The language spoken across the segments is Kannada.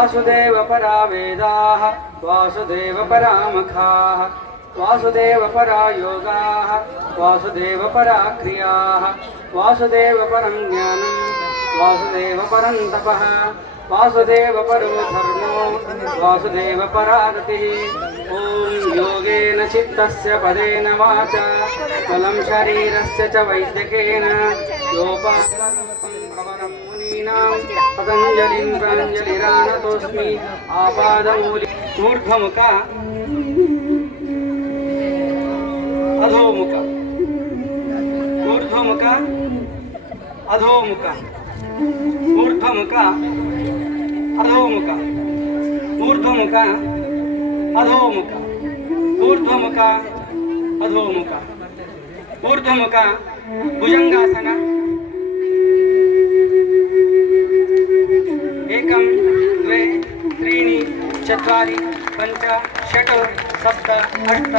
वासुदेवपरा वेदाः वासुदेवपरामखाः वासुदेवपरा योगाः वासुदेवपरा क्रियाः वासुदेवपरं ज्ञानं वासुदेवपरं तपः वासुदेवपरो धर्मो वासुदेवपरा गतिः। ॐ योगेन चित्तस्य पदेन वाचा बलं शरीरस्य च वैद्यकेन योपाकरं मुनीनां पतञ्जलिं प्राञ्जलिरानतोऽस्मि आपादमूलि ऊर्ध्वमुख अधोमुख ऊर्ध्वमुख अधोमुख ऊर्ध्वमुख अधोमुख ऊर्ध्वमुख अधोमुख ऊर्ध्वमुख अधोमुख ऊर्ध्वमुख भुजंगासन एकं द्वे त्रीणि चत्वारि पञ्च षट् सप्त अष्ट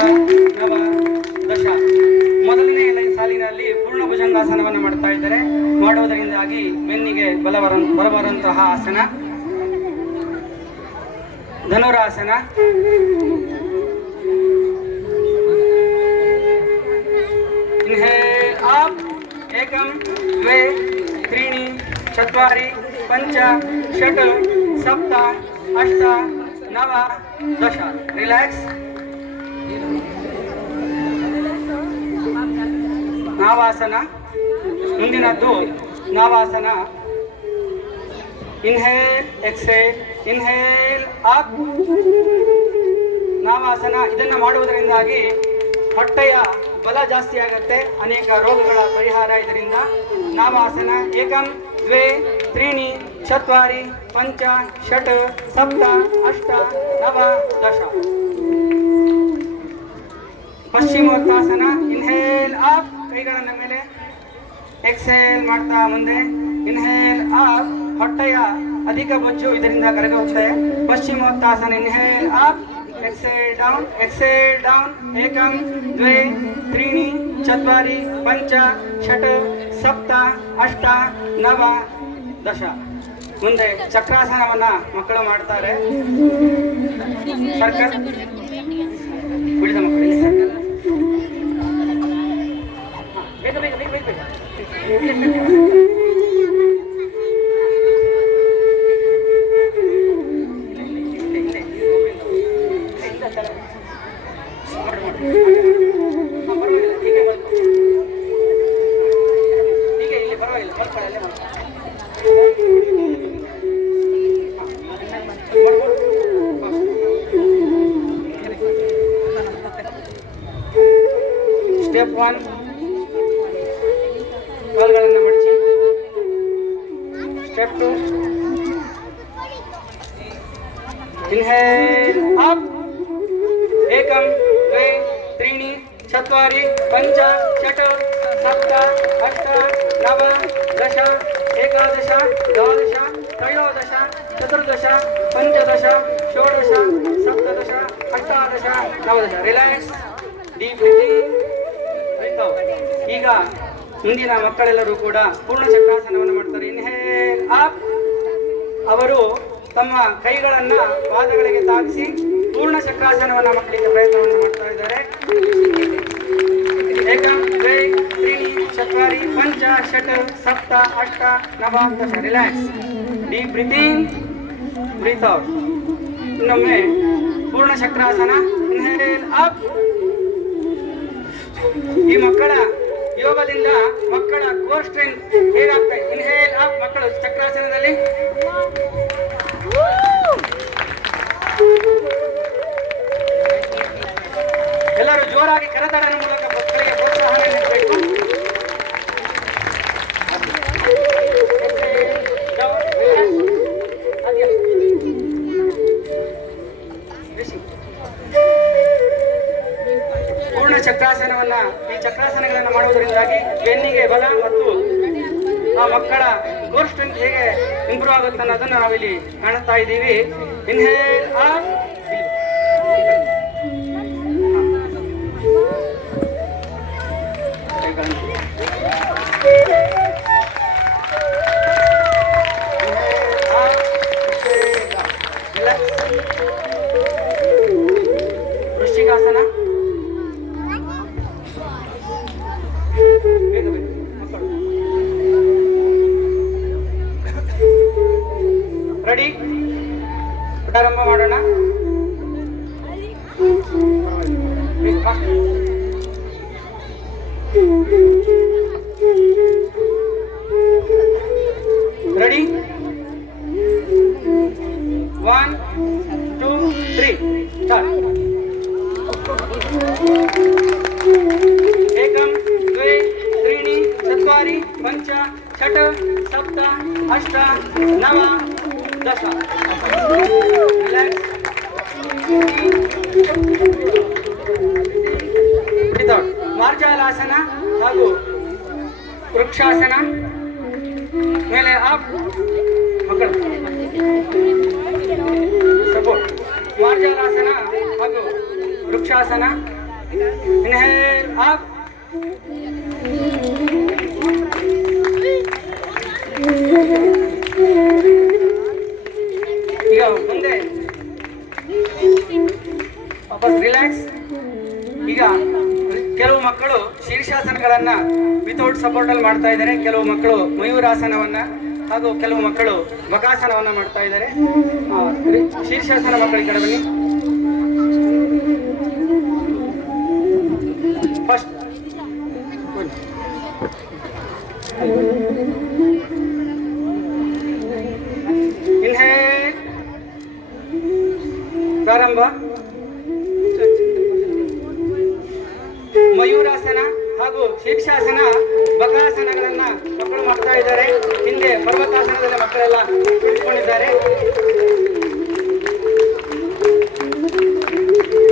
नव दश ಮೊದಲನೇ ಸಾಲಿನಲ್ಲಿ ಪೂರ್ಣ ಭುಜಂಗಾಸನವನ್ನು ಮಾಡ್ತಾ ಇದ್ದಾರೆ. ಮಾಡುವುದರಿಂದಾಗಿ ಬೆನ್ನಿಗೆ ಬರಬರುವಂತಹ ಆಸನ ಧನುರಾಸನ. ಇನ್ಹೇಲ್ ಅಪ್ ಏಕಂ ದ್ವೇ ತ್ರೀಣಿ ಚತ್ವಾರಿ ಪಂಚ ಷಟ್ ಸಪ್ತ ಅಷ್ಟ ನವ ದಶ. ರಿಲ್ಯಾಕ್ಸ್. ನಾವಾಸನ. ಮುಂದಿನದ್ದು Navasana. Inhale exhale inhale up. Navasana ಇದನ್ನು ಮಾಡುವುದರಿಂದಾಗಿ ಹೊಟ್ಟೆಯ ಬಲ ಜಾಸ್ತಿ ಆಗುತ್ತೆ, ಅನೇಕ ರೋಗಗಳ ಪರಿಹಾರ ಇದರಿಂದ. ನಾವಾಸನ ಏಕಂ ದ್ವೇ ತ್ರೀಣಿ ಚತ್ವಾರಿ ಪಂಚ ಷಟ್ ಸಪ್ತ ಅಷ್ಟ ನವ ದಶ. ಪಶ್ಚಿಮೋತ್ತಾಸನ. ಇನ್ಹೇಲ್ ಅಪ್, ಕೈಗಳನ್ನು ಮೇಲೆ, ಎಕ್ಸೇಲ್ ಮಾಡ್ತಾ ಮುಂದೆ. ಇನ್ಹೇಲ್ ಅಪ್, ಹೊಟ್ಟೆಯ ಅಧಿಕ ಬೊಜ್ಜು ಇದರಿಂದ ಕರಗಿ ಹೋಗ್ತದೆ. Paschimottanasana. Inhale up, exhale down, exhale down. ಏಕಂ ದ್ವೇ ತ್ರೀಣಿ ಚತ್ವಾರಿ ಪಂಚ ಷಟ್ ಸಪ್ತ ಅಷ್ಟ ನವ ದಶ. ಮುಂದೆ ಚಕ್ರಾಸನವನ್ನ ಮಕ್ಕಳು ಮಾಡ್ತಾರೆ. ಸರ್ಕಲ್ ಉಳಿದ ಮಕ್ಕಳಿಗೆ ಸರ್ಕಲ್. ಬೇಗ ಬೇಗ ಬೇಗ ಬೇಗ ಬೇಗ. ಸ್ಟೆಪ್ 1, ಕಾಲುಗಳನ್ನು ಮಡಚಿ. ಸ್ಟೆಪ್ 2, ಇನ್ಹೇಲ್ ಅಪ್ ಏಕಂ ದ್ವೇ ತ್ರೀಣಿ ಚತ್ವಾರಿ ಪಂಚ ಷಟ್ ಸಪ್ತ ಅಷ್ಟ ನವ ದಶ ಏಕಾದಶ ದ್ವಾದಶ ತ್ರಯೋದಶ ಚತುರ್ದಶ ಪಂಚದಶ ಷೋಡಶ ಸಪ್ತದಶ ಅಷ್ಟಾದಶ ನವದಶ. ರಿಲ್ಯಾಕ್ಸ್. Deep breathing. ಈಗ ಮುಂದಿನ ಮಕ್ಕಳೆಲ್ಲರೂ ಕೂಡ ಪೂರ್ಣ ಚಕ್ರಾಸನವನ್ನು ಮಾಡ್ತಾರೆ. Inhale up. ಅವರು ತಮ್ಮ ಕೈಗಳನ್ನ ಪಾದಗಳಿಗೆ ತಾಗಿಸಿ ಪೂರ್ಣ ಚಕ್ರಾಸನವನ್ನು ಮಾಡಲಿಕ್ಕೆ ಪ್ರಯತ್ನವನ್ನು ಮಾಡ್ತಾ ಇದ್ದಾರೆ. ಏಕಂ ದ್ವೇ ತ್ರೀಣಿ ಚತ್ವಾರಿ ಪಂಚ ಷಟ್ ಸಪ್ತ ಅಷ್ಟ ನವ ದಶ. Relax. Deep breathing, breathe out. ಇನ್ನೊಮ್ಮೆ ಪೂರ್ಣ ಚಕ್ರಾಸನ. Inhale up. ಈ ಮಕ್ಕಳ ಯೋಗದಿಂದ ಮಕ್ಕಳ ಕೋರ್ ಸ್ಟ್ರೆಂತ್ ಹೇಗಾಗ್ತದೆ. Inhale up. ಮಕ್ಕಳು ಚಕ್ರಾಸನದಲ್ಲಿ ಎಲ್ಲರೂ ಜೋರಾಗಿ ಕರತಾಡನ ಮೂಲಕ ಮಕ್ಕಳಿಗೆ ಪ್ರೋತ್ಸಾಹ ನೀಡಬೇಕು. ಪೂರ್ಣ ಚಕ್ರಾಸನವನ್ನ ಈ ಚಕ್ರಾಸನಗಳನ್ನು ಮಾಡುವುದರಿಂದಾಗಿ ಬೆನ್ನಿಗೆ ಬಲ ಮತ್ತು ಆ ಮಕ್ಕಳ ಕೋರ್ ಸ್ಟ್ರೆಂತ್ ಹೇಗೆ ಇಂಪ್ರೂವ್ ಆಗುತ್ತೆ ಅನ್ನೋದನ್ನು ನಾವಿಲ್ಲಿ ಕಾಣುತ್ತಾ ಇದ್ದೀವಿ. Inhale up. ರೆಡಿ, ಪ್ರಾರಂಭ ಮಾಡೋಣ. Ready, 1 2 3 start. एकं द्वे त्रीणि चत्वारि पञ्च षट् सप्त अष्ट नव दश. ಮಾರ್ಜಾಲಾಸನ ಹಾಗೂ ವೃಕ್ಷಾಸನ. ಮೇಲೆ ಅಪ್ ಮಕ್ಕಳು ಸಪೋರ್ಟ್. ಮಾರ್ಜಾಲಾಸನ ಹಾಗೂ ವೃಕ್ಷಾಸನ. Inhale up. ಈಗ ಮುಂದೆ ವಾಪಸ್ ರಿಲ್ಯಾಕ್ಸ್. ಈಗ ಕೆಲವು ಮಕ್ಕಳು ಶೀರ್ಷಾಸನಗಳನ್ನ ವಿತೌಟ್ ಸಪೋರ್ಟ್ ಅಲ್ಲಿ ಮಾಡ್ತಾ ಇದ್ದಾರೆ, ಕೆಲವು ಮಕ್ಕಳು ಮಯೂರಾಸನವನ್ನ ಹಾಗೂ ಕೆಲವು ಮಕ್ಕಳು ಬಕಾಸನವನ್ನ ಮಾಡ್ತಾ ಇದ್ದಾರೆ. ಶೀರ್ಷಾಸನ ಮಕ್ಕಳ ಕಡೆ ಬನ್ನಿ. ಫಸ್ಟ್ ಇನ್ಹೇಲ್, ಪ್ರಾರಂಭ. ಮಯೂರಾಸನ ಹಾಗೂ ಶೀರ್ಷಾಸನ ಬಕಾಸನಗಳನ್ನ ಮಕ್ಕಳು ಮಾಡ್ತಾ ಇದ್ದಾರೆ. ಹಿಂದೆ ಪರ್ವತಾಸನದಲ್ಲಿ ಮಕ್ಕಳೆಲ್ಲ ಕುಳಿತುಕೊಂಡಿದ್ದಾರೆ.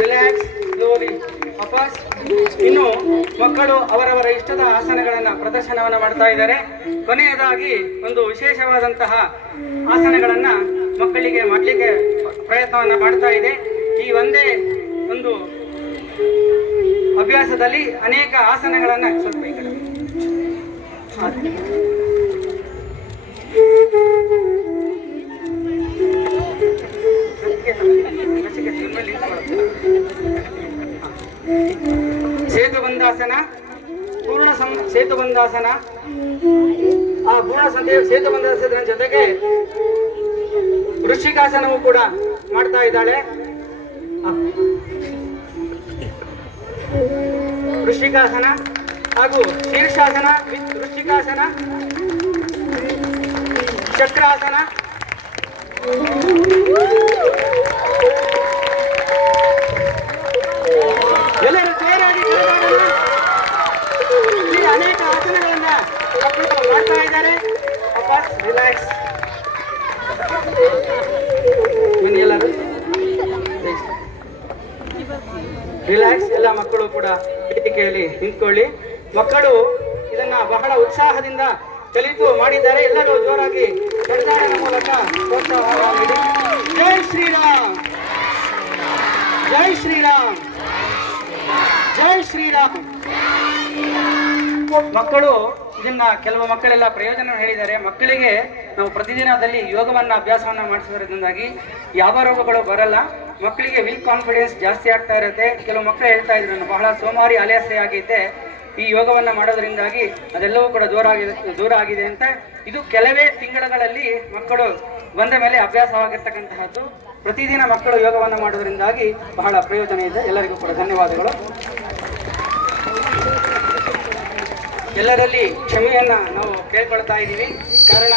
ರಿಲ್ಯಾಕ್ಸ್, ಸ್ಲೋಲಿ ವಾಪಸ್. ಇನ್ನು ಮಕ್ಕಳು ಅವರವರ ಇಷ್ಟದ ಆಸನಗಳನ್ನ ಪ್ರದರ್ಶನವನ್ನ ಮಾಡ್ತಾ ಇದ್ದಾರೆ. ಕೊನೆಯದಾಗಿ ಒಂದು ವಿಶೇಷವಾದಂತಹ ಆಸನಗಳನ್ನ ಮಕ್ಕಳಿಗೆ ಮಾಡಲಿಕ್ಕೆ ಪ್ರಯತ್ನವನ್ನ ಮಾಡ್ತಾ ಇದೆ. ಈ ಒಂದೇ ಒಂದು ಅಭ್ಯಾಸದಲ್ಲಿ ಅನೇಕ ಆಸನಗಳನ್ನ ಸ್ವಲ್ಪ ಈ ಕಡೆ ಸೇತುಬಂಧಾಸನ, ಪೂರ್ಣ ಸೇತುಬಂಧಾಸನ. ಆ ಪೂರ್ಣ ಸೇತುಬಂಧಾಸನದ ಜೊತೆಗೆ ವೃಶ್ಚಿಕಾಸನವೂ ಕೂಡ ಮಾಡ್ತಾ ಇದ್ದಾಳೆ. ವೃಶ್ಚಿಕಾಸನ ಹಾಗೂ ಶೀರ್ಷಾಸನ ವಿತ್ ವೃಶ್ಚಿಕಾಸನ, ಚಕ್ರಾಸನ. ಎಲ್ಲರೂ ಜೋರಾಗಿ ಈ ಅನೇಕ ಆಸನಗಳನ್ನ ಮಕ್ಕಳು ಮಾಡ್ತಾ ಇದ್ದಾರೆ. ವಾಪಸ್ ರಿಲ್ಯಾಕ್ಸ್. ಬನ್ನಿ ಎಲ್ಲರೂ ರಿಲ್ಯಾಕ್ಸ್. ಎಲ್ಲ ಮಕ್ಕಳು ಕೂಡ ವೇದಿಕೆಯಲ್ಲಿ ನಿಂತ್ಕೊಳ್ಳಿ. ಮಕ್ಕಳು ಇದನ್ನ ಬಹಳ ಉತ್ಸಾಹದಿಂದ ಕಲಿತು ಮಾಡಿದ್ದಾರೆ. ಎಲ್ಲರೂ ಜೋರಾಗಿ ಕಡಿದಾರನ ಮೂಲಕ ಪ್ರೋತ್ಸಾಹ ನೀಡಿ. ಜೈ ಶ್ರೀರಾಮ್, ಜೈ ಶ್ರೀರಾಮ್, ಜೈ ಶ್ರೀರಾಮ್. ಮಕ್ಕಳು ಇದನ್ನ ಕೆಲವು ಮಕ್ಕಳೆಲ್ಲ ಪ್ರಯೋಜನ ಹೇಳಿದ್ದಾರೆ. ಮಕ್ಕಳಿಗೆ ನಾವು ಪ್ರತಿದಿನದಲ್ಲಿ ಯೋಗವನ್ನ ಅಭ್ಯಾಸವನ್ನ ಮಾಡಿಸೋದ್ರಿಂದಾಗಿ ಯಾವ ರೋಗಗಳು ಬರಲ್ಲ. ಮಕ್ಕಳಿಗೆ ವಿಲ್ ಕಾನ್ಫಿಡೆನ್ಸ್ ಜಾಸ್ತಿ ಆಗ್ತಾ ಇರುತ್ತೆ. ಕೆಲವು ಮಕ್ಕಳು ಹೇಳ್ತಾ ಇದ್ರು ನಾನು ಬಹಳ ಸೋಮಾರಿ ಆಲಸ್ಯ ಆಗೈತೆ, ಈ ಯೋಗವನ್ನ ಮಾಡೋದ್ರಿಂದಾಗಿ ಅದೆಲ್ಲವೂ ಕೂಡ ದೂರ ಆಗಿದೆ ಅಂತ. ಇದು ಕೆಲವೇ ತಿಂಗಳುಗಳಲ್ಲಿ ಮಕ್ಕಳು ಬಂದ ಮೇಲೆ ಅಭ್ಯಾಸವಾಗಿರ್ತಕ್ಕಂತಹದ್ದು. ಪ್ರತಿದಿನ ಮಕ್ಕಳು ಯೋಗವನ್ನ ಮಾಡೋದ್ರಿಂದಾಗಿ ಬಹಳ ಪ್ರಯೋಜನ ಇದೆ. ಎಲ್ಲರಿಗೂ ಕೂಡ ಧನ್ಯವಾದಗಳು. ಎಲ್ಲರಲ್ಲಿ ಕ್ಷಮೆಯನ್ನ ನಾವು ಕೇಳ್ಕೊಳ್ತಾ ಇದ್ದೀವಿ. ಕಾರಣ